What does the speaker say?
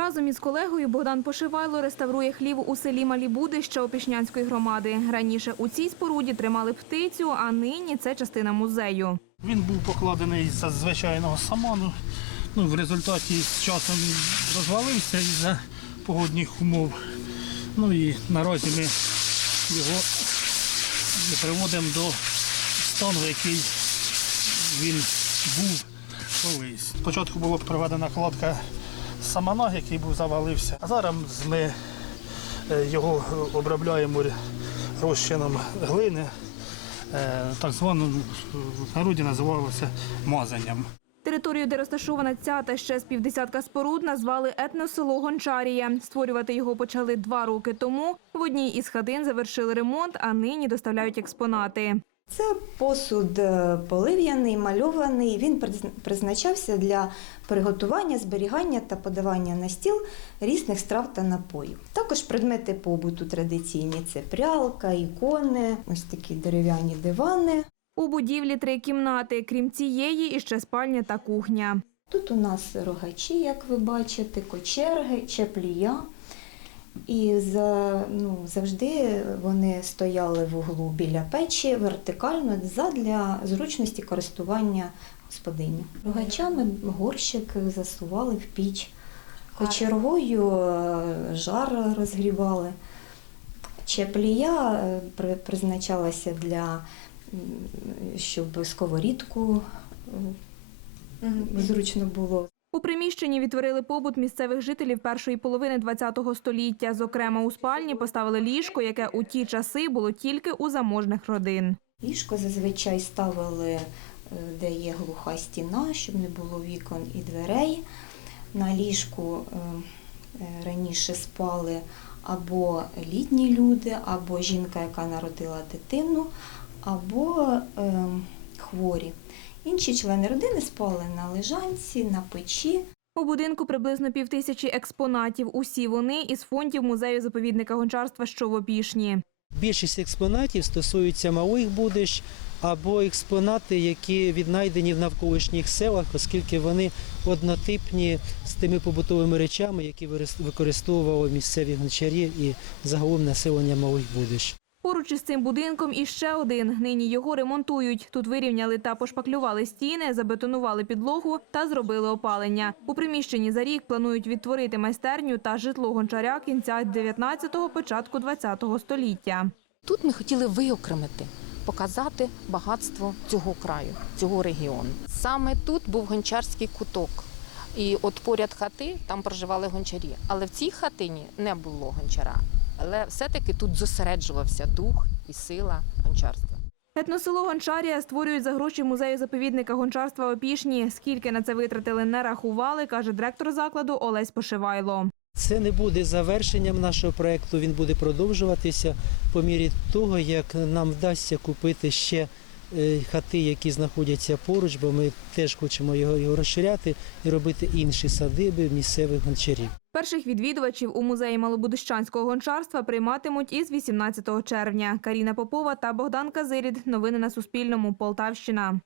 Разом із колегою Богдан Пошивайло реставрує хлів у селі Малі Будища Опішнянської громади. Раніше у цій споруді тримали птицю, а нині це частина музею. Він був покладений з звичайного саману. Ну, в результаті з часом розвалився із-за погодних умов. Ну і наразі ми його приводимо до стану, який він був колись. Спочатку була проведена кладка самана, який був завалився. А зараз ми е, його обробляємо розчином глини. Е, так званим в народі називалося мазанням. Територію, де розташована ця та ще з півдесятка споруд, назвали етносело Гончарія. Створювати його почали два роки тому. В одній із хатин завершили ремонт, а нині доставляють експонати. Це посуд е, полив'яний, мальований. Він призна- призначався для приготування, зберігання та подавання на стіл різних страв та напоїв. Також предмети побуту традиційні це прялка, ікони, ось такі дерев'яні дивани. У будівлі три кімнати. Крім цієї, іще спальня та кухня. Тут у нас рогачі, як ви бачите, кочерги, чеплія. І за, ну, завжди вони стояли в углу біля печі вертикально задля зручності користування господині. Рогачами горщик засували в піч, кочергою е, жар розгрівали. Чеплія е, призначалася для щоб сковорідку е, зручно було. У приміщенні відтворили побут місцевих жителів першої половини ХХ століття. Зокрема, у спальні поставили ліжко, яке у ті часи було тільки у заможних родин. Ліжко зазвичай ставили, е, де є глуха стіна, щоб не було вікон і дверей. На ліжку е, е, раніше спали або літні люди, або жінка, яка народила дитину, або е, хворі. Інші члени родини спали на лежанці, на печі. У будинку приблизно півтисячі експонатів. Усі вони із фондів музею заповідника гончарства, що в Опішні. Більшість експонатів стосуються малих будищ або експонати, які віднайдені в навколишніх селах, оскільки вони однотипні з тими побутовими речами, які вирис- використовували місцеві гончарі і загалом населення малих будищ. Поруч із цим будинком іще один. Нині його ремонтують. Тут вирівняли та пошпаклювали стіни, забетонували підлогу та зробили опалення. У приміщенні за рік планують відтворити майстерню та житло гончаря кінця 19-го, початку 20-го століття. Тут ми хотіли виокремити, показати багатство цього краю, цього регіону. Саме тут був гончарський куток. І от поряд хати там проживали гончарі. Але в цій хатині не було гончара. Але все-таки тут зосереджувався дух і сила гончарства. Етносело Гончарія створюють за гроші музею заповідника гончарства Опішні. Скільки на це витратили, не рахували, каже директор закладу Олесь Пошивайло. Це не буде завершенням нашого проєкту, він буде продовжуватися по мірі того, як нам вдасться купити ще хати, які знаходяться поруч, бо ми теж хочемо його, його розширяти і робити інші садиби місцевих гончарів. Перших відвідувачів у музеї Малобудищанського гончарства прийматимуть із 18 червня. Каріна Попова та Богдан Казирід. Новини на Суспільному. Полтавщина.